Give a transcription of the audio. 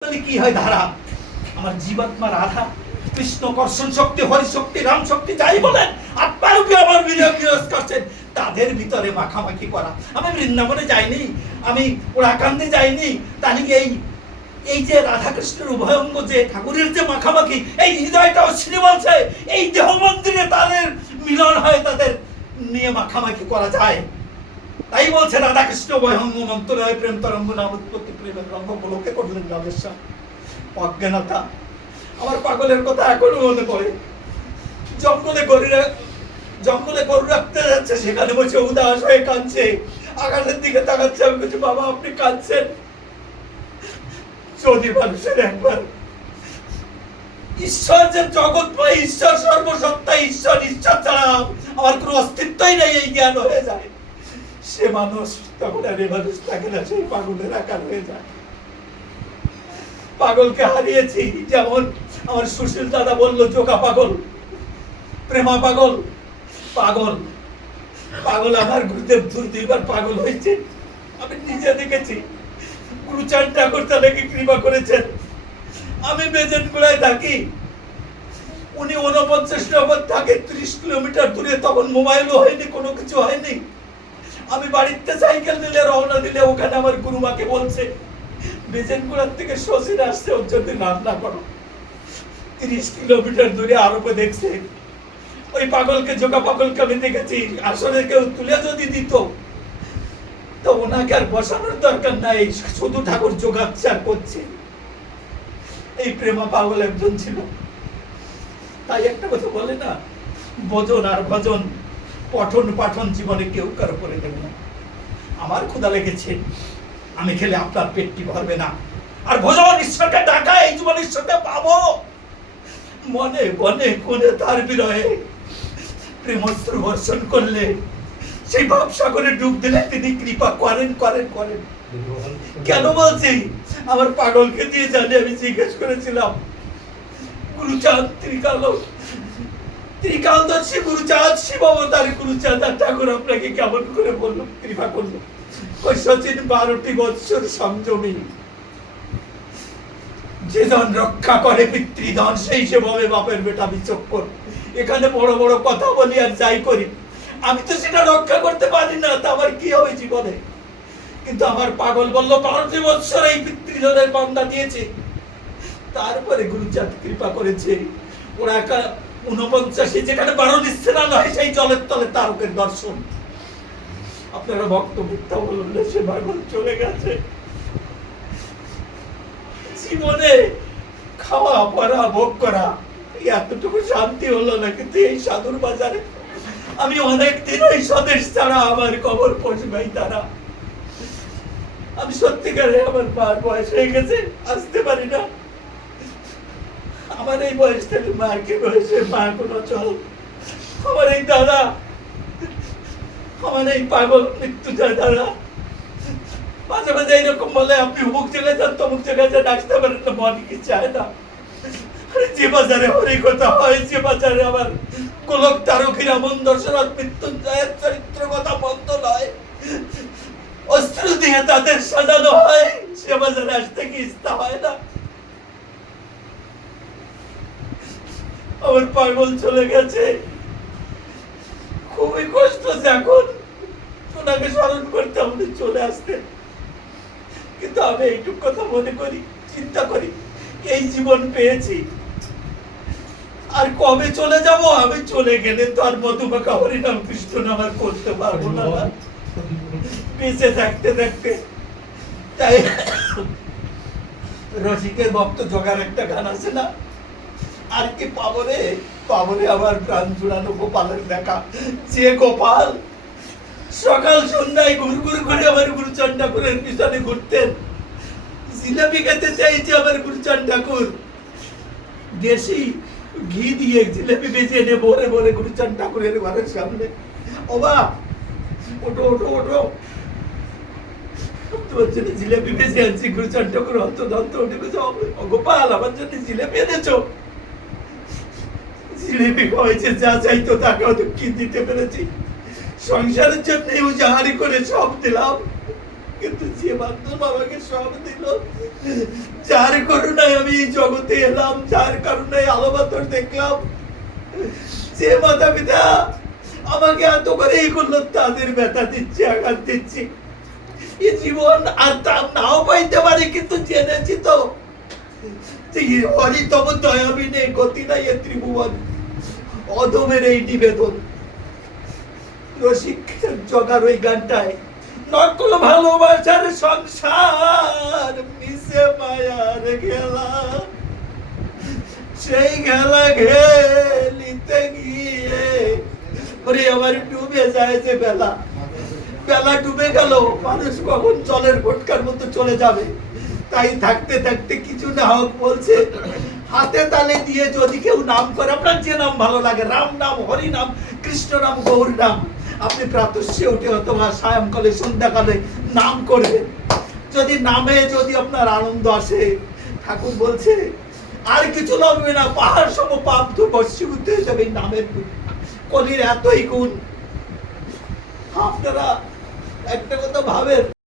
কি হয় ধারা, আমার জীবাত্মার আধা কৃষ্ণ কর্ষণ শক্তি, হরি শক্তি, রাম শক্তি যাই বলেন আত্মারূপে আমার বিরাজ করছেন, তাদের ভিতরে মাখামাখি করা। আমি বৃন্দাবনে যাইনি, আমি ওরাকান্দে যাইনি, তাহলে এই যে রাধাকৃষ্ণের উভয়ঙ্গ যে ঠাকুরের যে মাখামাখি, এই হৃদয়টাও শ্রী বলছে এই দেহ মন্দিরে তাদের মিলন হয়, তাদের নিয়ে মাখামাখি করা যায়। তাই বলছে রাধাকৃষ্ণ উভয়ঙ্গ মন্ত্রয় প্রেম তরঙ্গ নাম উৎপত্তি প্রেমের রঙ্গ বলোকে করলেন রামেশ্বর। অজ্ঞানতা, আমার পাগলের কথা এখনো মনে পড়ে। জঙ্গলে গরু রাখতে যাচ্ছে, সেখানে বসে উদাস হয়ে কাঁদছে, আকাশের দিকে তাকাচ্ছে। আমি বলছি বাবা আপনি কাঁদছেন, যদি মানুষের একবার ঈশ্বর যে জগৎময়, ঈশ্বর সর্বসত্তা, ঈশ্বর ছাড়া আমার কোনো অস্তিত্বই নেই, এই জ্ঞান হয়ে যায়, সে মানুষ তখন আর এ মানুষ থাকে না, সেই পাগলের আকার হয়ে যায়। পাগলকে হারিয়েছি, যেমন আমার সুশীল দাদা বলল যোগা পাগল, প্রেমা পাগল, পাগল পাগল আমার গুরুদেব দুইবার পাগল হয়েছে, আমি নিজে দেখেছি। গুরুচাঁদ ঠাকুর তাদেরকে কৃপা করেছেন। আমি বেজেনগুড়ায় থাকি, উনি 49 নম্বর থাকে 30 কিলোমিটার দূরে, তখন মোবাইলও হয়নি, কোনো কিছু হয়নি। আমি বাড়িতে সাইকেল নিলে রওনা দিলে ওখানে আমার গুরুমাকে বলছে বেজেনগুড়ার থেকে শশীর আসছে, ওর জন্য রান্না করো। 30 কিলোমিটার দূরে আরোপে দেখছে। ওই পাগলকে, যোগা পাগলকে আমি দেখেছি, আসলে কেউ তুলে যদি দিত তো ওনাকে আর বসানোর দরকার নাই, শুধু ঠাকুর যোগাচ্চার করছে। এই প্রেমা পাগল একজন ছিল। তাই একটা কথা বলে না, ভজন আর ভজন, পঠন পাঠন জীবনে কেউ কারো করে দেবে না। আমার ক্ষুধা লেগেছে, আমি খেলে আপনার পেটটি ভরবে না। আর ভজন ঈশ্বরকে ডাকা, এই জীবন ঈশ্বরকে পাবো। মনে বনে কোনে তার বিরহে প্রেমস্ত্র বর্ষণ করলে, সেই ভাবসাগরে ডুব দিলে তিনি কৃপা করেন করেন করেন। কেন বলছি? আমার পাগলকে দিয়ে জানি, আমি জিজ্ঞেস করেছিলাম গুরুচাঁদ ত্রিকালদর্শী গুরুচাঁদ, শিব অবতার গুরুচাঁদ আর ঠাকুর আপনাকে কেমন করে বললো, কৃপা করলো? ওই সচিন 12টি বৎসর সংযমী, যে ধন রক্ষা করে পিতৃধন, সেই সেভাবে বাপের বেটা বিচক্ষণ। এখানে বড় বড় কথা বলি আর যাই করি, আমি তো সেটা রক্ষা করতে পারি না, তা আবার কি হবে জীবনে? কিন্তু আমার পাগল বলল 12টি বৎসর এই পিতৃধনের বান্দা দিয়েছে। তারপরে গুরুচাঁদ কৃপা করেছে, ওরা 49 যেখানে 12 স্নান হয়, সেই জলের তলে তারকের দর্শন। আপনারা ভক্ত মিথ্যা বলুন না, সে পাগল চলে গেছে। জীবনে খাওয়া পরা ভোগ করা এতটুকু শান্তি হলো না, কিন্তু এই সাধুর বাজারে আমি অনেকদিন এই স্বদেশ ছাড়া, আমার কবর পৌঁছবাই তারা। আমি সত্যিকারে, আমার মার বয়স হয়ে গেছে, আসতে পারি না। আমার এই বয়স থেকে মাকে বয়সে মা কোনো চল। আমার এই দাদা, আমার এই পাগল মৃত্যু যায় দাদা, মাঝে মাঝে এইরকম বলে আপনি অমুক জায়গায় যান, তমুক জায়গায় যান, আসতে পারেন না, মনে কি চায় না। যে বাজারে হরি কথা হয়, যে বাজারে আমার গোলক তারকীর আমন দর্শনাথ মৃত্যুঞ্জয়ের চরিত্র কথা বন্ধ নয়, অস্ত্র দিয়ে তাদের সাজানো হয়, সে বাজারে আসতে কি ইচ্ছা হয় না? আমার পাগল চলে গেছে, খুবই কষ্ট হচ্ছে এখন। ওনাকে স্মরণ করতে আমাদের চলে আসতে, কিন্তু আমি এইটুক কথা মনে করি, চিন্তা করি, এই জীবন পেয়েছি, আর কবে চলে যাব? আমি চলে গেলে তো আর মধুমাখা হরিনাম কৃষ্ণ নাম আর করতে পারবো না, বেঁচে থাকতে থাকতে। তাই রসিকের ভক্ত জগার একটা গান আছে না, আর কি পাবো রে পাবো রে আমার প্রাণ জুড়ানো গোপালের দেখা। যে গোপাল সকাল সন্ধ্যায় ঘুরঘুর করে আমার গুরুচাঁদ ঠাকুরের পিছনে ঘুরতেন, জিলাপি খেতে চাইছে আমার গুরুচাঁদ ঠাকুর, দেশি ঘি দিয়ে জিলাপি বেঁচে এনে ভরে ভরে গুরুচাঁদ ঠাকুরের ঘরের সামনে। ওবা ওঠো ওঠো ওঠো, তোমার জন্য জিলাপি বেঁচে আনছি। গুরুচাঁদ ঠাকুর অন্তদন্ত উঠে গেছে, গোপাল আমার জন্য জিলাপি এনেছো? জিলাপি হয়েছে, যা চাইতো তাকে অত কি দিতে পেরেছি, সংসারের জন্য উজাহারি করে সব দিলাম। কিন্তু যে বান্ধব আমাকে সব দিল, যার করুণায় আমি এই জগতে এলাম, যার কারণে আলো বাতাস দেখলাম, যে মাতা পিতা আমাকে এত করে এই করলো, তাদের ব্যথা দিচ্ছে, আঘাত দিচ্ছে। এই জীবন আর দাম নাও পাইতে পারে, কিন্তু জেনেছি তো যে হরিতম দয়াবিনে গতি নাই এ ত্রিভুবন। অদমের এই নিবেদন রসিক জগার ওই গানটায়, নকল ভালোবাসার সংসার মিশে মায়ার খেলা, সেই খেলা খেলিতে গিয়ে ওরে আমার ডুবে যায় যে বেলা, বেলা ডুবে গেল, মানুষ কখন জলের ভটকার মতো চলে যাবে। তাই থাকতে থাকতে কিছু না হোক বলছে, হাতে তালে দিয়ে যদি কেউ নাম করে, আপনার যে নাম ভালো লাগে, রাম নাম, হরি নাম, কৃষ্ণ নাম, গৌর নাম, আপনি প্রাতঃস্যে উঠে অথবা সায়ংকালে সন্ধ্যাকালে নাম করবেন। যদি নামে যদি আপনার আনন্দ আসে, ঠাকুর বলছে আর কিছু লাগবে না, পাহাড় সম পাপ তো বস্মীভূত হয়ে যাবে এই নামের গুণ। কলির এতই গুণ। আপনারা একটা কথা ভাবেন,